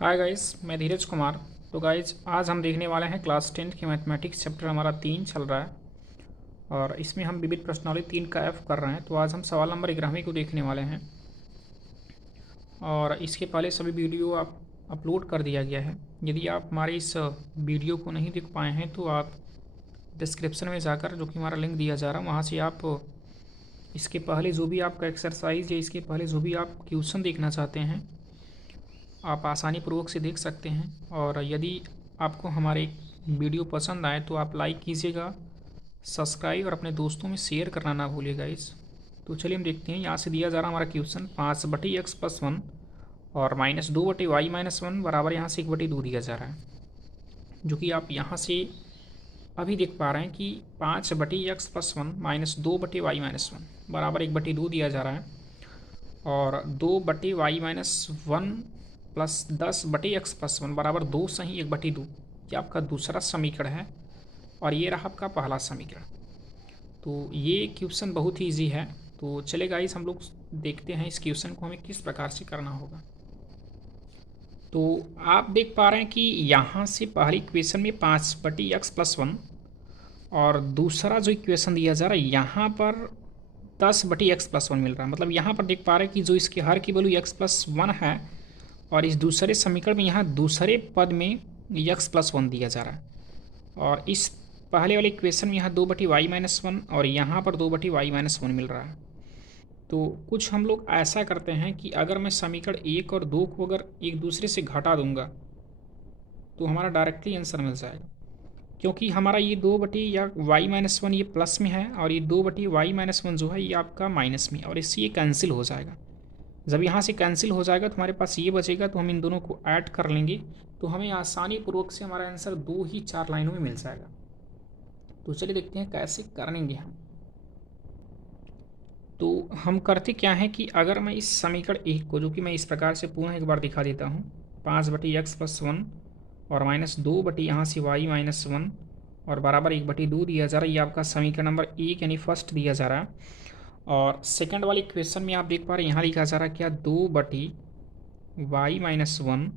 Hi guys, मैं धीरज कुमार। तो guys, आज हम देखने वाले हैं क्लास 10 की मैथमेटिक्स चैप्टर हमारा 3 चल रहा है और इसमें हम विविध प्रश्नावली 3 का एफ कर रहे हैं। तो आज हम सवाल नंबर 11वें को देखने वाले हैं और इसके पहले सभी वीडियो आप अपलोड कर दिया गया है। यदि आप हमारे इस वीडियो को नहीं देख पाए हैं तो आप डिस्क्रिप्शन में जाकर, जो कि हमारा लिंक दिया जा रहा है, वहाँ से आप इसके पहले जो भी आपका एक्सरसाइज या इसके पहले जो भी आप क्वेश्चन देखना चाहते हैं आप आसानी पूर्वक से देख सकते हैं। और यदि आपको हमारे वीडियो पसंद आए तो आप लाइक कीजिएगा, सब्सक्राइब और अपने दोस्तों में शेयर करना ना भूलिएगा इस। तो चलिए हम देखते हैं। यहाँ से दिया जा रहा हमारा क्वेश्चन 5/x+1 और -2/y-1 बराबर यहाँ से 1/2 दिया जा रहा है, जो कि आप यहाँ से अभी देख पा रहे हैं कि 5/x+1 -2/y-1 बराबर 1/2 दिया जा रहा है और 2/y-1 प्लस 10/x+1 बराबर 2 सही 1/2। ये आपका दूसरा समीकरण है और ये रहा आपका पहला समीकरण। तो ये क्वेश्चन बहुत ही ईजी है। तो चलेगा गाइस, हम लोग देखते हैं इस क्वेश्चन को हमें किस प्रकार से करना होगा। तो आप देख पा रहे हैं कि यहाँ से पहली इक्वेशन में 5/x+1 और दूसरा जो इक्वेशन दिया जा रहा है यहाँ पर 10/x+1 मिल रहा है। मतलब यहाँ पर देख पा रहे हैं कि जो इसके हर की वैल्यू x+1 है और इस दूसरे समीकरण में यहाँ दूसरे पद में x+1 दिया जा रहा है और इस पहले वाले इक्वेशन में यहाँ 2/y-1 और यहाँ पर 2/y-1 मिल रहा है। तो कुछ हम लोग ऐसा करते हैं कि अगर मैं समीकरण 1 और 2 को अगर एक दूसरे से घटा दूंगा तो हमारा डायरेक्टली आंसर मिल जाएगा, क्योंकि हमारा ये 2/y-1 ये प्लस में है और ये 2/y-1 जो है ये आपका माइनस में, और इससे ये कैंसिल हो जाएगा। जब यहाँ से कैंसिल हो जाएगा तो हमारे पास ये बचेगा, तो हम इन दोनों को ऐड कर लेंगे तो हमें आसानी पूर्वक से हमारा आंसर 2 ही 4 लाइनों में मिल जाएगा। तो चलिए देखते हैं कैसे करेंगे हम। तो हम करते क्या है कि अगर मैं इस समीकरण 1 को, जो कि मैं इस प्रकार से पुनः एक बार दिखा देता हूँ, 5/x+1 और -2 यहाँ से y-1 और बराबर 1/2 दिया जा रहा है। ये आपका समीकरण नंबर 1 यानी फर्स्ट दिया जा रहा है। और सेकंड वाले क्वेश्चन में आप देख पा रहे हैं यहाँ लिखा जा रहा है क्या 2/y-1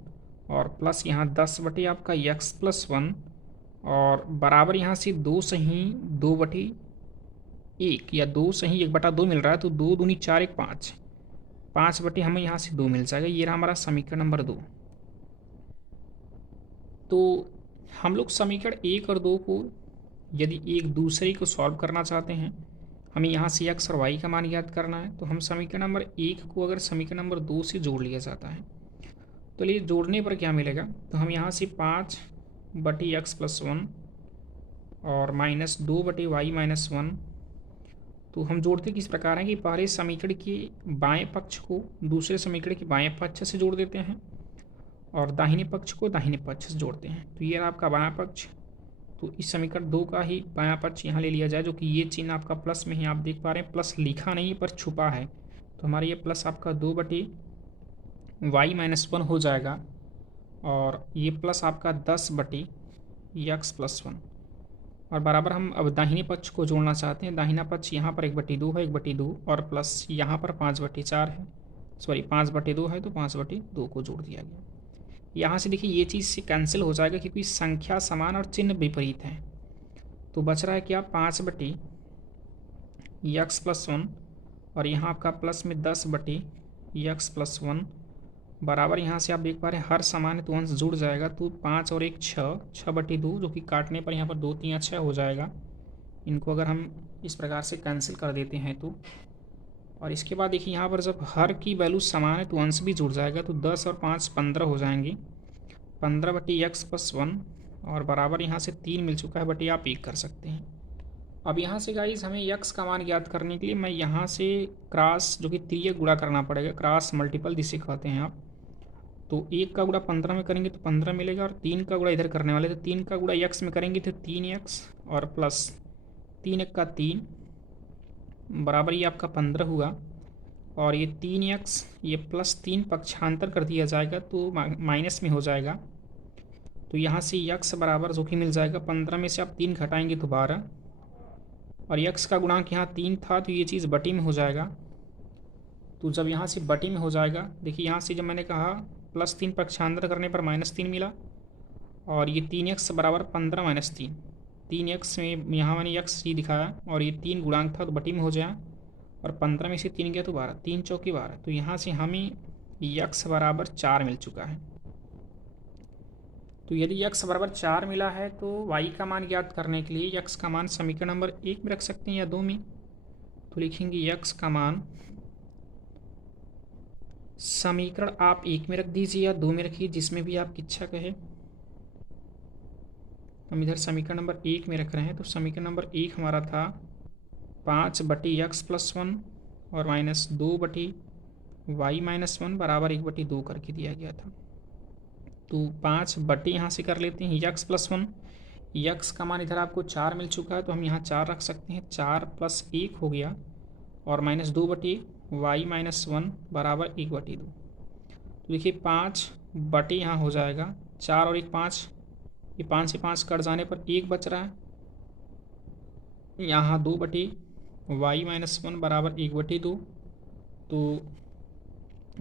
और प्लस यहाँ 10 आपका x+1 और बराबर यहाँ से 2 सही 2/1 या 2 सही 1/2 मिल रहा है। तो 2 दूनी 4 1 5 5 हमें यहाँ से 2 मिल जाएगा। ये रहा हमारा समीकरण नंबर 2। तो हम लोग समीकरण 1 और 2 को यदि एक दूसरे को सॉल्व करना चाहते हैं, हमें यहाँ से x और y का मान ज्ञात करना है, तो हम समीकरण नंबर 1 को अगर समीकरण नंबर 2 से जोड़ लिया जाता है तो ये जोड़ने पर क्या मिलेगा, तो हम यहाँ से 5/x+1 और -2/y-1, तो हम जोड़ते किस प्रकार हैं कि पहले समीकरण के बाएं पक्ष को दूसरे समीकरण के बाएं पक्ष से जोड़ देते हैं और दाहिने पक्ष को दाहिने पक्ष से जोड़ते हैं। तो ये आपका बायां पक्ष, तो इस समीकरण 2 का ही बायां पक्ष यहाँ ले लिया जाए, जो कि ये चिन्ह आपका प्लस में ही आप देख पा रहे हैं, प्लस लिखा नहीं पर छुपा है। तो हमारा ये प्लस आपका 2/y-1 हो जाएगा और ये प्लस आपका 10/x+1 और बराबर हम अब दाहिने पक्ष को जोड़ना चाहते हैं। दाहिना पक्ष यहाँ पर 1/2 है, 1/2 और प्लस यहाँ पर 5/4 है, सॉरी 5/2 है, तो 5/2 को जोड़ दिया गया। यहाँ से देखिए ये चीज़ से कैंसिल हो जाएगा क्योंकि संख्या समान और चिन्ह विपरीत है। तो बच रहा है क्या 5/x+1 और यहाँ आपका प्लस में 10/x+1 बराबर, यहाँ से आप देख पा रहे हैं हर समान है तो अंश जुड़ जाएगा। तो 5 और 1 6, 6/2, जो कि काटने पर यहाँ पर 2 3 6 हो जाएगा। इनको अगर हम इस प्रकार से कैंसिल कर देते हैं तो, और इसके बाद देखिए यहाँ पर जब हर की वैल्यू समान है तो अंश भी जुड़ जाएगा। तो 10 और 5 15 हो जाएंगे, 15/x+1 और बराबर यहाँ से 3 मिल चुका है, बटे आप 1 कर सकते हैं। अब यहाँ से गाइज हमें x का मान ज्ञात करने के लिए मैं यहाँ से क्रॉस, जो कि त्रियक गुणा करना पड़ेगा, क्रॉस मल्टीपल जिसे कहते हैं आप। तो 1 का गुणा 15 में करेंगे तो 15 मिलेगा और 3 का गुणा इधर करने वाले, तो 3 का गुणा x में करेंगे तो 3x और प्लस 3 1 का 3 बराबर ये आपका 15 हुआ और ये 3x ये प्लस 3 पक्षांतर कर दिया जाएगा तो माइनस में हो जाएगा। तो यहाँ से x बराबर जो कि मिल जाएगा 15 में से आप 3 घटाएंगे तो 12 और x का गुणांक यहाँ 3 था तो ये चीज़ बटी में हो जाएगा। तो जब यहाँ से बटी में हो जाएगा, देखिए यहाँ से जब मैंने कहा +3 पक्षांतर करने पर -3 मिला। और ये 3x बराबर 15 - 3, 3x में यहाँ मैंने x ही दिखाया और ये 3 गुणांक था तो बटी में हो जाए, और 15 में से 3 गया तो 12, 3 चौकी 12। तो यहाँ से हमें x बराबर 4 मिल चुका है। तो यदि x बराबर 4 मिला है तो y का मान ज्ञात करने के लिए x का मान समीकरण नंबर 1 में रख सकते हैं या 2 में। तो लिखेंगे x का मान समीकरण आप 1 में रख दीजिए या 2 में रखिए, जिसमें भी आपकी इच्छा कहे। हम इधर समीकरण नंबर 1 में रख रहे हैं। तो समीकरण नंबर 1 हमारा था 5/x+1 और -2/y-1 बराबर 1/2 करके दिया गया था। तो 5 बटे यहाँ से कर लेते हैं x+1, x का मान इधर आपको 4 मिल चुका है तो हम यहाँ 4 रख सकते हैं, 4 + 1 हो गया, और -2/y-1 बराबर 1/2। तो देखिए 5 बटे यहाँ हो जाएगा 4 और 1 5, ये 5 से 5 कट जाने पर 1 बच रहा है, यहाँ 2/y-1 बराबर 1/2। तो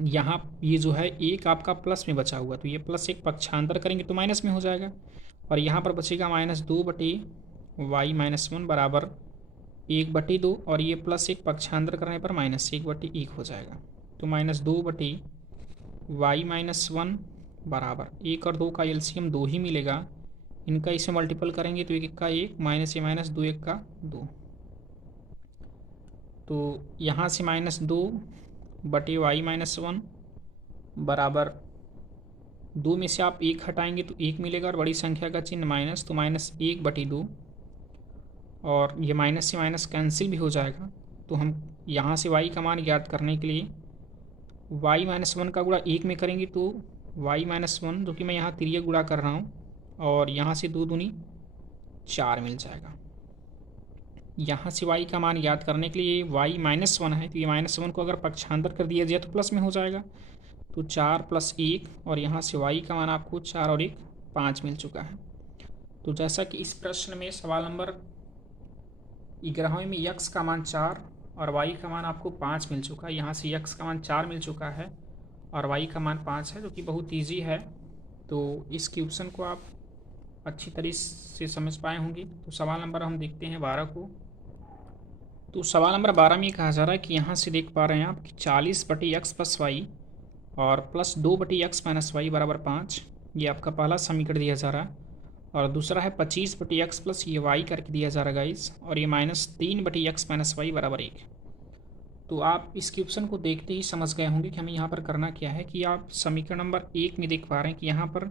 यहाँ ये जो है एक आपका प्लस में बचा हुआ, तो ये +1 पक्षांतर करेंगे तो माइनस में हो जाएगा, और यहाँ पर बचेगा -2/y-1 बराबर 1/2, और ये +1 पक्षांतर करने पर -1/1 हो जाएगा। तो -2/y-1 बराबर 1 और 2 का एलसीएम 2 ही मिलेगा, इनका इसे मल्टीपल करेंगे तो 1 का 1 -2 1 का 2। तो यहाँ से -2/y-1 बराबर 2 में से आप 1 हटाएंगे तो 1 मिलेगा, और बड़ी संख्या का चिन्ह माइनस, तो -1/2, और ये माइनस से माइनस कैंसिल भी हो जाएगा। तो हम यहाँ से y का मान ज्ञात करने के लिए y-1 का गुणा 1 में करेंगे तो y-1, जो कि मैं यहाँ तिर्यक गुणा कर रहा हूँ, और यहाँ से 2 दूनी 4 मिल जाएगा। यहाँ से y का मान ज्ञात करने के लिए y-1 है, तो ये -1 को अगर पक्षांतर कर दिया जाए तो प्लस में हो जाएगा। तो 4 + 1, और यहाँ से y का मान आपको 4 और 1 5 मिल चुका है। तो जैसा कि इस प्रश्न में सवाल नंबर 11वें में x का मान 4 और y का मान आपको 5 मिल चुका है। यहाँ से x का मान 4 मिल चुका है और y का मान 5 है, जो कि बहुत ईजी है। तो इस क्वेश्चन को आप अच्छी तरीके से समझ पाए होंगे। तो सवाल नंबर हम देखते हैं 12 को। तो सवाल नंबर 12 में कहा जा रहा है कि यहाँ से देख पा रहे हैं आप कि 40/x + y और +2/x - y बराबर 5, ये आपका पहला समीकरण दिया जा रहा है। और दूसरा है 25/x + ये y करके दिया जा रहा है गाइस, और ये -3/x - y बराबर 1। तो आप इस क्वेश्चन को देखते ही समझ गए होंगे कि हमें यहाँ पर करना क्या है। कि आप समीकरण नंबर 1 में देख पा रहे हैं कि यहाँ पर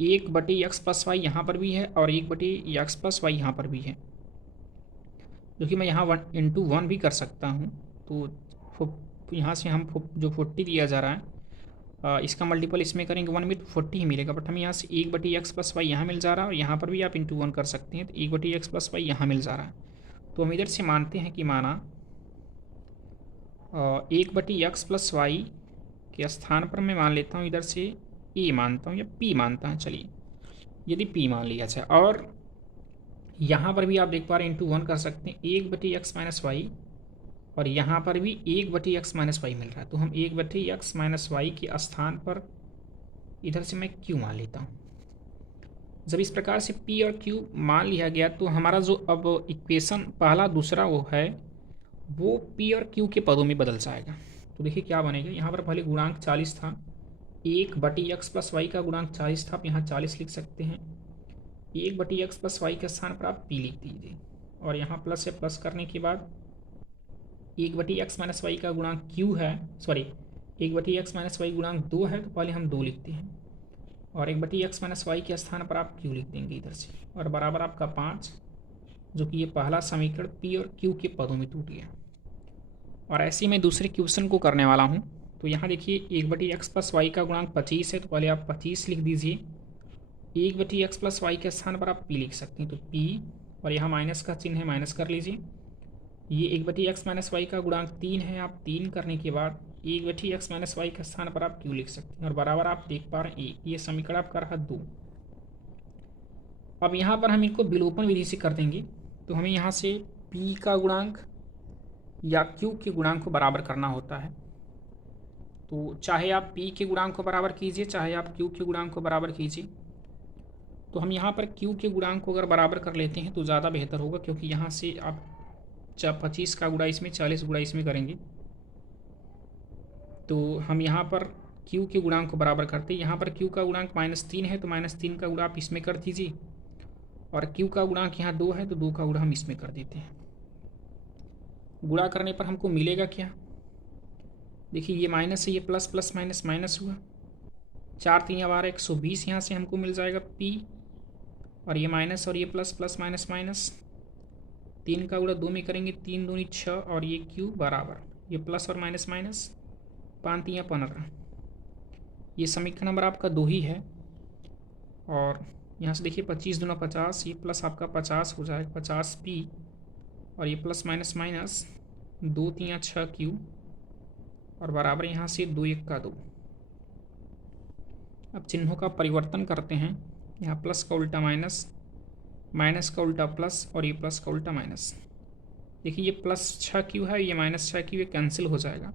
1/x + y यहाँ पर भी है और 1/x + y यहाँ पर भी है, जो कि मैं यहाँ 1 भी कर सकता हूँ। तो यहाँ से हम जो 40 दिया जा रहा है, इसका मल्टीपल इसमें करेंगे 1 में तो 40 ही मिलेगा, बट हमें यहाँ से 1/x + y यहाँ मिल जा रहा है, और यहाँ पर भी आप × 1 कर सकते हैं, तो 1/x + y यहाँ मिल जा रहा है। तो हम इधर से मानते हैं कि माना 1/x + y के स्थान पर मैं मान लेता हूँ इधर से a मानता हूँ या p मानता हूँ। चलिए, यदि p मान लिया जाए, और यहाँ पर भी आप देख पा रहे हैं × 1 कर सकते हैं 1/x - y, और यहाँ पर भी 1/x - y मिल रहा है। तो हम 1/x - y के स्थान पर इधर से मैं q मान लेता हूँ। जब इस प्रकार से p और q मान लिया गया तो हमारा जो अब इक्वेशन पहला दूसरा वो है, वो p और q के पदों में बदल जाएगा। तो देखिए क्या बनेगा। यहाँ पर पहले गुणांक 40 था, 1/x + y का गुणांक 40 था, आप यहाँ 40 लिख सकते हैं। 1/x + y के स्थान पर आप p लिख दीजिए, और यहाँ प्लस से प्लस करने के बाद 1/x - y का गुणांक q है, सॉरी 1/x - y गुणांक 2 है, तो पहले हम 2 लिखते हैं, और 1/x - y के स्थान पर आप q लिख देंगे इधर से, और बराबर आपका 5, जो कि ये पहला समीकरण p और q के पदों में टूट गया। और ऐसे ही मैं दूसरे क्वेश्चन को करने वाला हूँ। तो यहाँ देखिए 1/x + y का गुणांक 25 है, तो पहले आप 25 लिख दीजिए। 1/x + y के स्थान पर आप p लिख सकते हैं, तो p, और यहाँ माइनस का चिन्ह है, माइनस कर लीजिए। ये 1/x - y का गुणांक 3 है, आप 3 करने के बाद 1/x - y के स्थान पर आप q लिख सकते हैं, और बराबर आप देख पा रहे हैं 1। ये समीकरण आपका रहा 2। अब यहाँ पर हम इनको विलोपन विधि से कर देंगे। तो हमें यहाँ से p का गुणांक या q के गुणांक को बराबर करना होता है। तो चाहे आप p के गुणांक को बराबर कीजिए, चाहे आप q के गुणांक को बराबर कीजिए। तो हम यहाँ पर q के गुणांक को अगर बराबर कर लेते हैं तो ज़्यादा बेहतर होगा, क्योंकि यहाँ से आप 25 का गुणा इसमें 40 गुणा इसमें करेंगे। तो हम यहाँ पर q के गुणांक को बराबर करते हैं। यहाँ पर q का गुणांक -3 है तो -3 का गुणा आप इसमें कर दीजिए, और q का गुणांक यहाँ 2 है तो 2 का गुणा हम इसमें कर देते हैं। गुणा करने पर हमको मिलेगा क्या? देखिए ये माइनस है, ये प्लस प्लस माइनस माइनस हुआ, 4 3 12 120 यहाँ से हमको मिल जाएगा p, और ये माइनस और ये प्लस प्लस माइनस माइनस, 3 का गुणा 2 में करेंगे, 3 दूनी 6, और ये q बराबर ये प्लस और माइनस माइनस 5 3 15। ये समीकरण नंबर आपका 2 ही है। और यहाँ से देखिए 25 दूना 50, ये प्लस आपका 50 हो जाएगा 50p, और ये प्लस माइनस माइनस 2 3 6 q, और बराबर यहाँ से 2 1 का 2। अब चिन्हों का परिवर्तन करते हैं। यहाँ प्लस का उल्टा माइनस, माइनस का उल्टा प्लस, और ये प्लस का उल्टा माइनस। देखिए ये प्लस 6q है, ये माइनस 6q, ये कैंसिल हो जाएगा।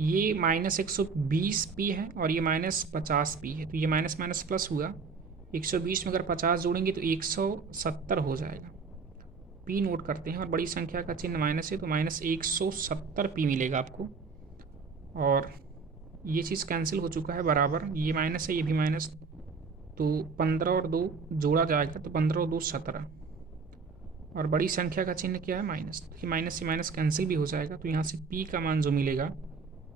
ये -120p है और ये -50p है, तो ये माइनस माइनस प्लस हुआ। 120 में अगर 50 जोड़ेंगे तो 170 हो जाएगा। p नोट करते हैं, और बड़ी संख्या का चिन्ह माइनस है तो -170p मिलेगा आपको। और ये चीज़ कैंसिल हो चुका है, बराबर ये माइनस है ये भी माइनस, तो 15 और 2 जोड़ा जाएगा तो 15 और 2 17, और बड़ी संख्या का चिन्ह क्या है? माइनस। तो माइनस से माइनस कैंसिल भी हो जाएगा, तो यहाँ से p का मान जो मिलेगा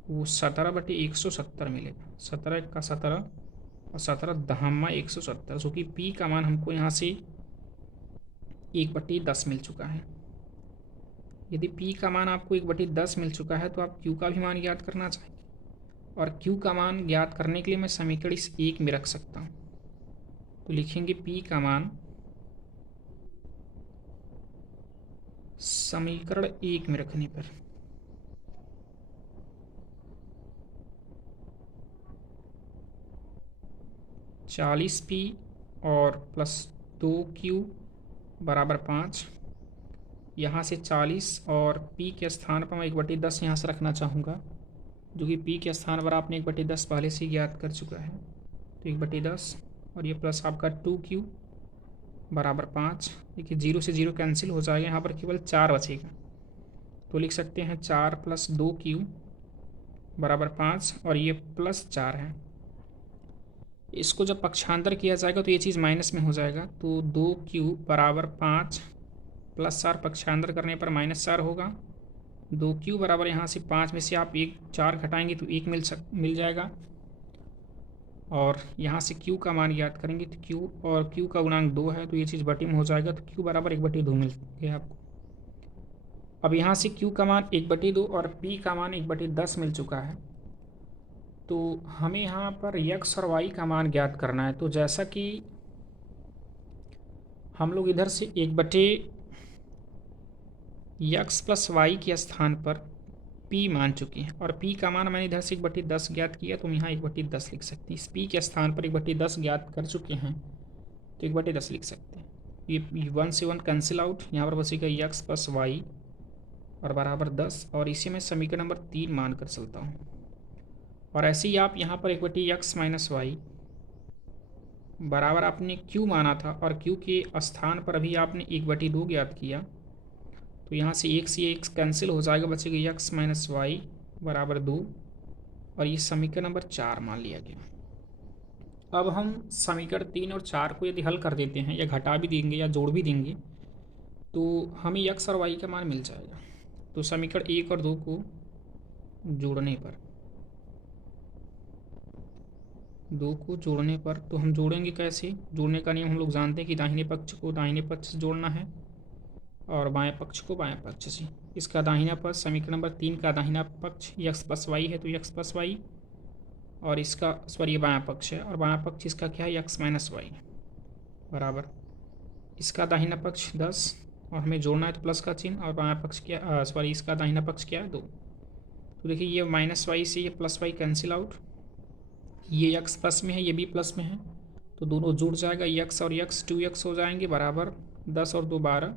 वो 17/170 मिलेगा। 17 का 17 और 17 दहम्मा 170, जो कि p का मान हमको यहाँ से 1/10 मिल चुका है। यदि p का मान आपको 1/10 मिल चुका है तो आप q का भी मान ज्ञात करना चाहिए, और q का मान ज्ञात करने के लिए मैं समीकरण इस 1 में रख सकता हूँ। तो लिखेंगे p का मान समीकरण 1 में रखने पर 40p और प्लस 2q बराबर 5। यहाँ से 40 और p के स्थान पर मैं 1/10 यहाँ से रखना चाहूँगा, जो कि p के स्थान पर आपने 1/10 पहले से ज्ञात कर चुका है। तो 1/10, और ये प्लस आपका 2q बराबर 5। देखिए 0 से 0 कैंसिल हो जाएगा, यहाँ पर केवल 4 बचेगा, तो लिख सकते हैं 4 + 2q बराबर 5, और ये प्लस 4 है। इसको जब पक्षांतर किया जाएगा तो ये चीज़ माइनस में हो जाएगा, तो 2q बराबर 5 + 4 पक्षांतर करने पर -4 होगा। 2q बराबर यहाँ से 5 में से आप 4 घटाएंगे तो 1 मिल जाएगा, और यहाँ से q का मान याद करेंगे तो q, और q का गुणांक 2 है तो ये चीज़ बटी में हो जाएगा, तो q बराबर 1/2 मिल गया आपको। अब यहाँ से q का मान 1/2 और p का मान 1/10 मिल चुका है, तो हमें यहाँ पर x और y का मान ज्ञात करना है। तो जैसा कि हम लोग इधर से 1/x + y के स्थान पर p मान चुके हैं, और p का मान मैंने इधर से 1/10 ज्ञात किया, तो हम यहाँ 1/10 लिख सकते हैं। इस p के स्थान पर 1/10 ज्ञात कर चुके हैं तो 1/10 लिख सकते हैं। ये 1 से 1 कैंसिल आउट, यहाँ पर बचेगा x + y और बराबर 10, और इसी में समीकरण नंबर 3 मान कर चलता हूँ। और ऐसे ही आप यहाँ पर 1/x - y बराबर आपने q माना था, और q के स्थान पर अभी आपने 1/2 ज्ञात किया, तो यहाँ से 1 से 1 कैंसिल हो जाएगा, बचेगा x - y बराबर 2, और ये समीकरण नंबर 4 मान लिया गया। अब हम समीकरण 3 और 4 को यदि हल कर देते हैं, या घटा भी देंगे या जोड़ भी देंगे, तो हमें x और y का मान मिल जाएगा। तो समीकरण 1 और 2 को जोड़ने पर तो हम जोड़ेंगे कैसे? जोड़ने का नियम हम लोग जानते हैं कि दाहिने पक्ष को दाहिने पक्ष से जोड़ना है और बाएं पक्ष को बाएं पक्ष से। इसका दाहिना पक्ष समीकरण नंबर 3 का दाहिना पक्ष x + y है, तो x + y, और इसका ये बायां पक्ष है, और बायां पक्ष इसका क्या है? x - y बराबर इसका दाहिना पक्ष 10, और हमें जोड़ना है तो प्लस का चिन्ह, और बायां पक्ष क्या इसका दाहिना पक्ष क्या है? 2। तो देखिए ये -y से ये +y कैंसिल आउट, ये x प्लस में है ये भी प्लस में है, तो दोनों जुड़ जाएगा, x और x 2x हो जाएंगे बराबर 10 और 2 12,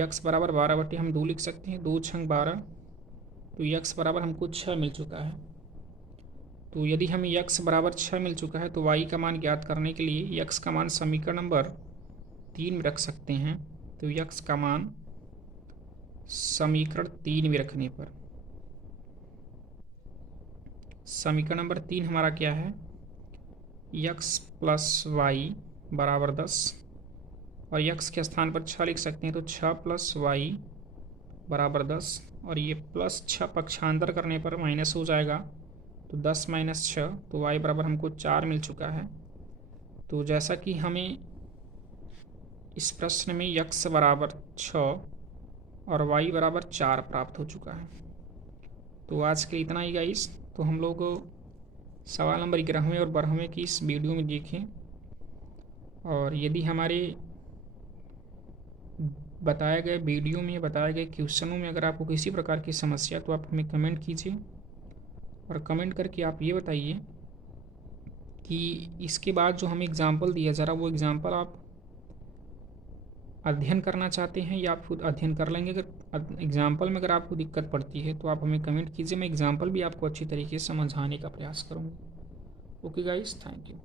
x बराबर 12 बटे हम 2 लिख सकते हैं, 2 × 12, तो x बराबर हमको 6 मिल चुका है। तो यदि हमें x बराबर 6 मिल चुका है तो y का मान ज्ञात करने के लिए x का मान समीकरण नंबर 3 में रख सकते हैं। तो x का मान समीकरण 3 में रखने पर समीकरण नंबर 3 हमारा क्या है, x प्लस वाई बराबर 10, और x के स्थान पर 6 लिख सकते हैं। तो 6 प्लस वाई बराबर 10, और ये प्लस 6 पक्षांतर करने पर माइनस हो जाएगा, तो 10 माइनस 6, तो y बराबर हमको 4 मिल चुका है। तो जैसा कि हमें इस प्रश्न में x बराबर 6 और y बराबर 4 प्राप्त हो चुका है। तो आज के इतना ही गाइस। तो हम लोग सवाल नंबर 11वें और 12वें की इस वीडियो में देखें, और यदि हमारे बताए गए वीडियो में बताए गए क्वेश्चनों में अगर आपको किसी प्रकार की समस्या तो आप हमें कमेंट कीजिए, और कमेंट करके आप ये बताइए कि इसके बाद जो हमें एग्ज़ाम्पल दिया जा रहा वो एग्ज़ाम्पल आप अध्ययन करना चाहते हैं या आप खुद अध्ययन कर लेंगे। अगर एग्ज़ाम्पल में अगर आपको दिक्कत पड़ती है तो आप हमें कमेंट कीजिए, मैं एग्ज़ाम्पल भी आपको अच्छी तरीके से समझाने का प्रयास करूँगा। Okay guys, thank you.